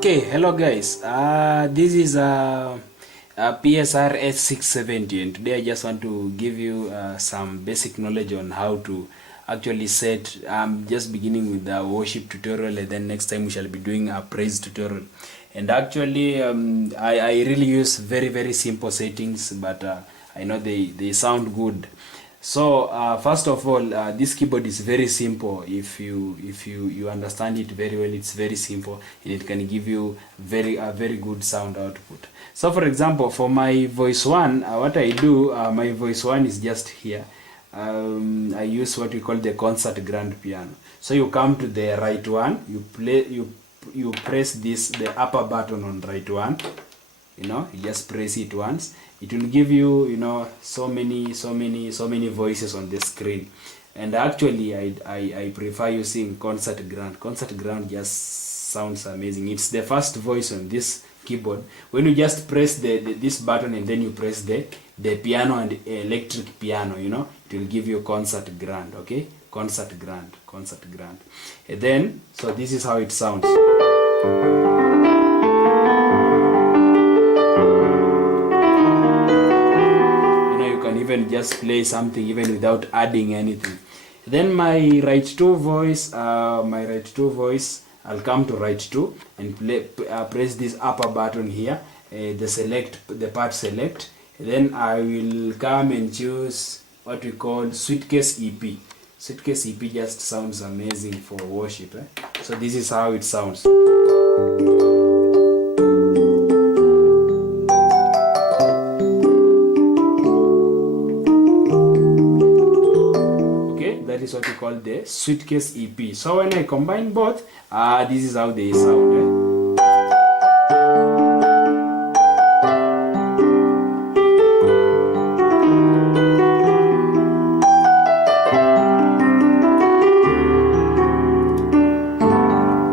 Okay, hello guys. This is a PSR S670, and today I just want to give you some basic knowledge on how to actually set. I'm just beginning with the worship tutorial, and then next time we shall be doing a praise tutorial. And actually, I really use very simple settings, but I know they sound good. So first of all, this keyboard is very simple. If you understand it very well, it's very simple and it can give you very good sound output. So for example, for my voice one, what I do, my voice one is just here. I use what we call the concert grand piano. So you come to the right one, you press the upper button on right one. You just press it once. It will give you so many voices on the screen. And actually I prefer using concert grand just sounds amazing. It's the first voice on this keyboard. When you just press this button and then you press the piano and electric piano, it will give you concert grand. Okay, concert grand. And then so this is how it sounds. Even just play something even without adding anything. Then my right two voice, I'll come to right two and press this upper button here, the part select. Then I will come and choose what we call Suitcase EP. Suitcase EP just sounds amazing for worship. So this is how it sounds. That is what we call the Suitcase EP. So when I combine both, this is how they sound.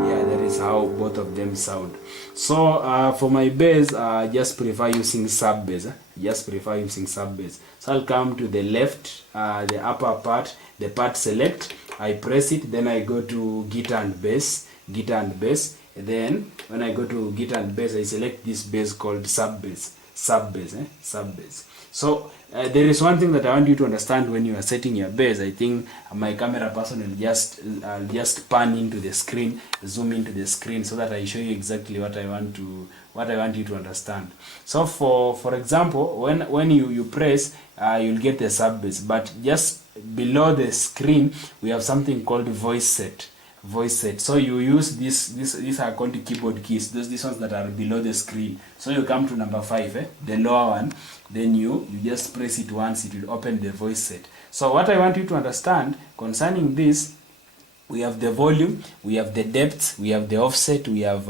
Yeah, that is how both of them sound. So for my bass, I just prefer using sub bass. So I'll come to the left, the upper part, the part select. I press it, then I go to guitar and bass. And then when I go to guitar and bass, I select this bass called sub bass. So there is one thing that I want you to understand when you are setting your bass. I think my camera person will just pan into the screen, zoom into the screen, so that I show you exactly what I want you to understand. So for example, when you press, you'll get the sub bass, but just below the screen we have something called voice set. So you use these are called keyboard keys, these ones that are below the screen. So you come to number 5, the lower one, then you just press it once, it will open the voice set. So what I want you to understand concerning this, we have the volume, we have the depth, we have the offset, we have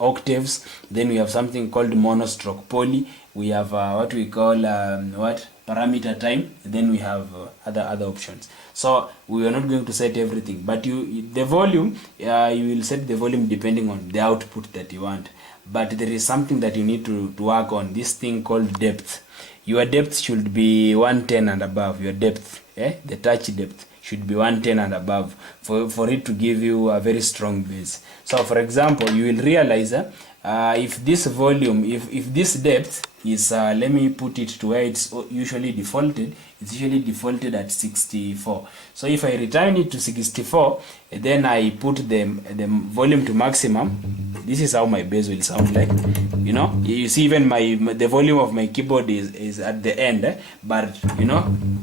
octaves, then we have something called monostroke poly, we have what we call parameter time, and then we have other options. So we are not going to set everything, but the volume, you will set the volume depending on the output that you want. But there is something that you need to work on, this thing called depth. Your depth should be 110 and above. Your depth, the touch depth should be 110 and above for it to give you a very strong bass. So for example, you will realize if this volume, if this depth is let me put it to where it's usually defaulted. It's usually defaulted at 64. So if I return it to 64, then I put the volume to maximum, this is how my bass will sound like. You see even the volume of my keyboard is at the end, but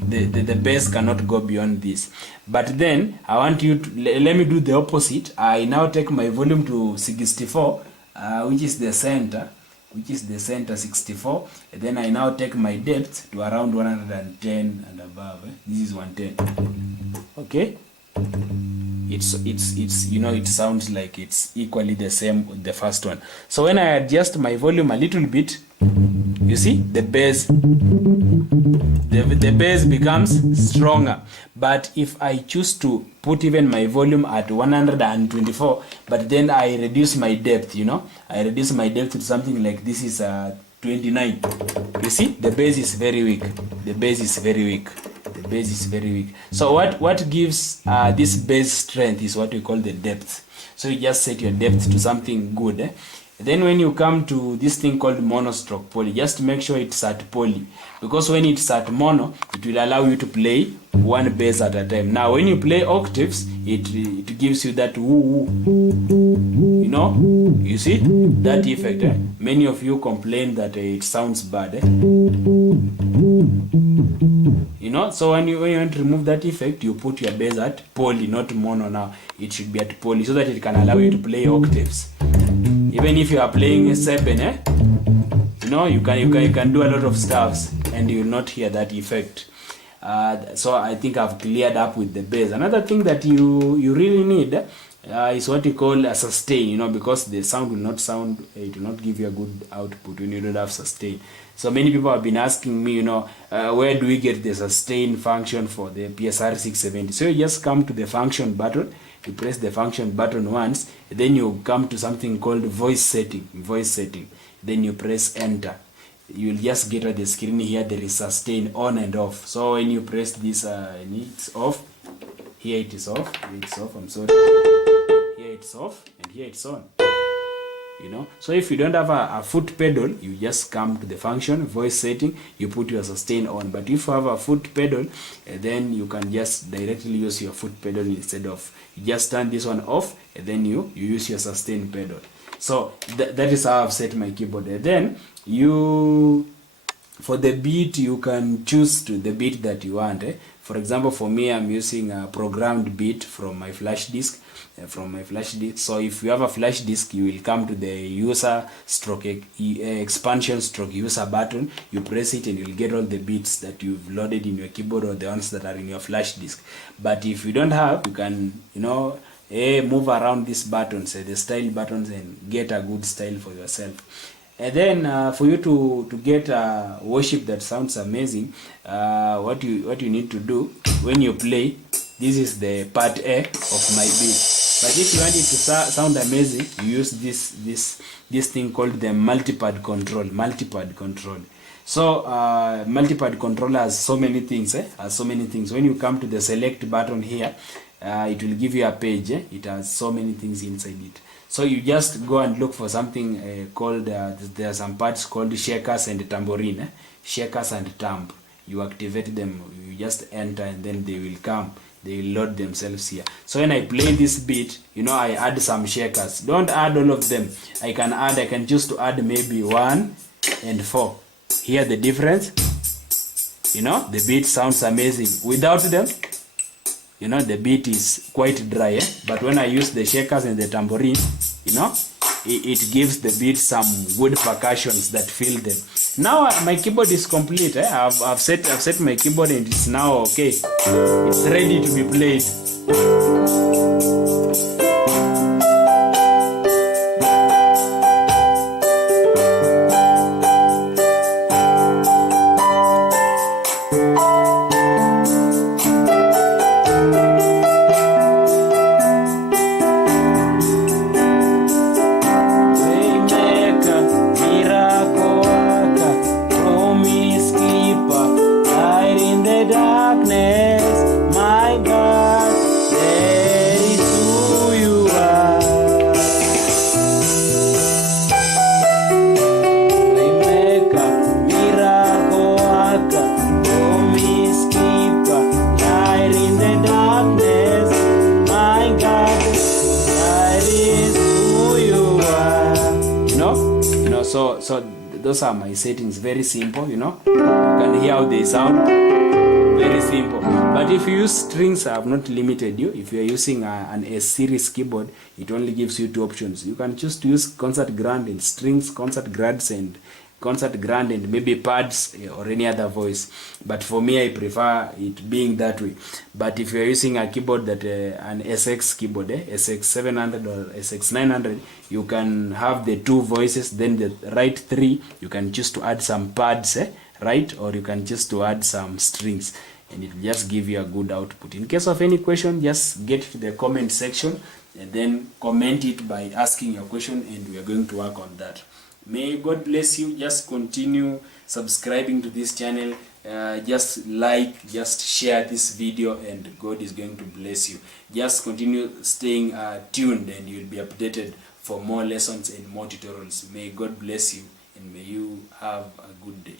the bass cannot go beyond this. But then I want you to let me do the opposite. I now take my volume to 64, which is the center 64, and then I now take my depth to around 110 and above. This is 110. Okay, it's it sounds like it's equally the same with the first one. So when I adjust my volume a little bit, you see the bass becomes stronger. But if I choose to put even my volume at 124, but then I reduce my depth, I reduce my depth to something like this is 29. You see, the bass is very weak. So what gives this bass strength is what we call the depth. So you just set your depth to something good. Then when you come to this thing called monostroke poly, just make sure it's at poly, because when it's at mono, it will allow you to play one bass at a time. Now when you play octaves, it gives you that woo woo, you know, you see that effect. Many of you complain that it sounds bad, you know. So when you want to remove that effect, you put your bass at poly, not mono. Now it should be at poly, so that it can allow you to play octaves. Even if you are playing a 7, you know, you can do a lot of stuffs and you will not hear that effect. So I think I've cleared up with the bass. Another thing that you really need is what you call a sustain, you know, because the sound will not sound, it will not give you a good output when you don't have sustain. So many people have been asking me, you know, where do we get the sustain function for the PSR 670? So you just come to the function button, you press the function button once, then you come to something called voice setting, then you press enter. You will just get at the screen here, there is sustain on and off. So when you press this, it's off, here it is off, here it's off, I'm sorry, here it's off, and here it's on, you know. So if you don't have a foot pedal, you just come to the function voice setting, you put your sustain on. But if you have a foot pedal, then you can just directly use your foot pedal instead of, you just turn this one off, and then you use your sustain pedal. So that is how I've set my keyboard. And then for the beat, you can choose to the beat that you want. For example, for me, I'm using a programmed beat from my flash disk. So if you have a flash disk, you will come to the user stroke expansion stroke user button. You press it and you'll get all the beats that you've loaded in your keyboard or the ones that are in your flash disk. But if you don't have, you can, you know, move around these buttons, the style buttons, and get a good style for yourself. And then for you to get a worship that sounds amazing, what you need to do when you play, this is the part A of my beat. But if you want it to sound amazing, you use this thing called the multipad control. So multipad control has so many things. When you come to the select button here, it will give you a page. It has so many things inside it. So you just go and look for something called, there are some parts called shakers and tambourine. Shakers and tamb. You activate them, you just enter, and then they will come. They will load themselves here. So when I play this beat, you know, I add some shakers. Don't add all of them. I can choose to add maybe 1 and 4. Hear the difference? You know, the beat sounds amazing. Without them, you know, the beat is quite dry, but when I use the shakers and the tambourine, you know, it gives the beat some good percussions that fill them. Now my keyboard is complete. I've set my keyboard and it's now okay. It's ready to be played. So those are my settings. Very simple, you know. You can hear how they sound. Very simple. But if you use strings, I have not limited you. If you are using an S series keyboard, it only gives you 2 options. You can choose to use concert grand and strings, concert grand and maybe pads or any other voice. But for me, I prefer it being that way. But if you're using a keyboard that an SX keyboard, SX700 or SX900, you can have the 2 voices, then the right 3, you can choose to add some pads, right? Or you can choose to add some strings, and it will just give you a good output. In case of any question, just get to the comment section and then comment it by asking your question, and we are going to work on that. May God bless you. Just continue subscribing to this channel. just like, just share this video, and God is going to bless you. Just continue staying tuned, and you'll be updated for more lessons and more tutorials. May God bless you, and may you have a good day.